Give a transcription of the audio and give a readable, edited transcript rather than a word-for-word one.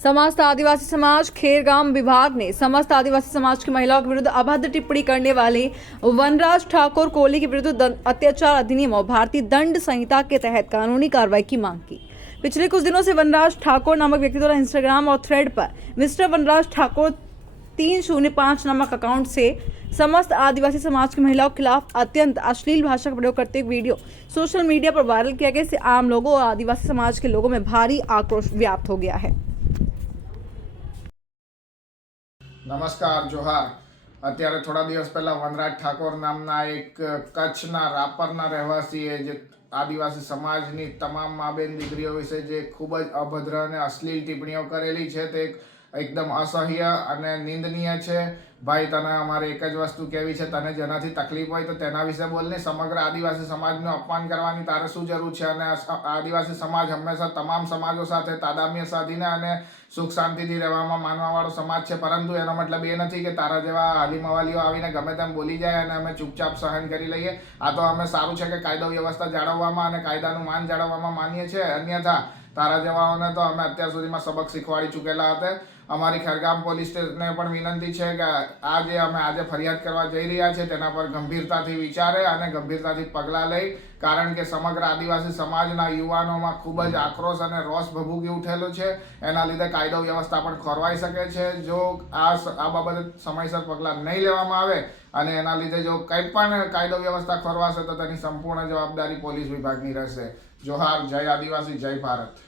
समस्त आदिवासी समाज खेरगांव विभाग ने समस्त आदिवासी समाज की महिलाओं के विरुद्ध अभद्र टिप्पणी करने वाले वनराज ठाकुर कोहली के विरुद्ध अत्याचार अधिनियम और भारतीय दंड संहिता के तहत कानूनी कार्रवाई की मांग की। पिछले कुछ दिनों से वनराज ठाकुर नामक व्यक्ति द्वारा इंस्टाग्राम और थ्रेड पर मिस्टर वनराज ठाकुर 305 नामक अकाउंट से समस्त आदिवासी समाज की महिलाओं के खिलाफ अत्यंत अश्लील भाषा का प्रयोग करते हुए वीडियो सोशल मीडिया पर वायरल किया गया। इससे आम लोगों और आदिवासी समाज के लोगों में भारी आक्रोश व्याप्त हो गया है। નમસ્કાર જોહાર। અત્યારે થોડા દિવસ પહેલા વનરાજ ઠાકોર નામના એક કચ્છના રાપરના રહેવાસીએ જે આદિવાસી સમાજની તમામ મા બેન દીકરીઓ વિશે જે ખૂબ જ અભદ્ર અને અશ્લીલ ટિપ્પણીઓ કરેલી છે તે એકદમ અસહ્ય અને નિંદનીય છે। ભાઈ તને અમારે એક જ વસ્તુ કહેવી છે, તને જેનાથી તકલીફ હોય તો તેના વિશે બોલને। સમગ્ર આદિવાસી સમાજનું અપમાન કરવાની તારે શું જરૂર છે? અને આદિવાસી સમાજ હંમેશા તમામ સમાજો સાથે તાદામ્ય સાધીને અને સુખ શાંતિથી રહેવામાં માનવાવાળો સમાજ છે, પરંતુ એનો મતલબ એ નથી કે તારા જેવા હાલી મવાલીઓ આવીને ગમે તેમ બોલી જાય અને અમે ચૂપચાપ સહન કરી લઈએ। આ તો અમે સારું છે કે કાયદો વ્યવસ્થા જાળવવામાં અને કાયદાનું માન જાળવવામાં માનીએ છીએ, અન્યથા તારા જેવાઓને તો અમે અત્યાર સુધીમાં સબક શીખવાડી ચૂકેલા હતા। અમારી ખેરગામ પોલીસ સ્ટેશનને પણ વિનંતી છે કે આ જે અમે આજે ફરિયાદ કરવા જઈ રહ્યા છે તેના પર ગંભીરતાથી વિચારે અને ગંભીરતાથી પગલાં લઈ, કારણ કે સમગ્ર આદિવાસી સમાજના યુવાનોમાં ખૂબ જ આક્રોશ અને રોષ ભભૂકી ઉઠેલો છે। એના લીધે કાયદો વ્યવસ્થા પણ ખોરવાઈ શકે છે જો આ બાબતે સમયસર પગલાં નહીં લેવામાં આવે, અને એના લીધે જો કંઈ પણ કાયદો વ્યવસ્થા ખોરવાશે તો તેની સંપૂર્ણ જવાબદારી પોલીસ વિભાગની રહેશે। જોહાર, જય આદિવાસી, જય ભારત।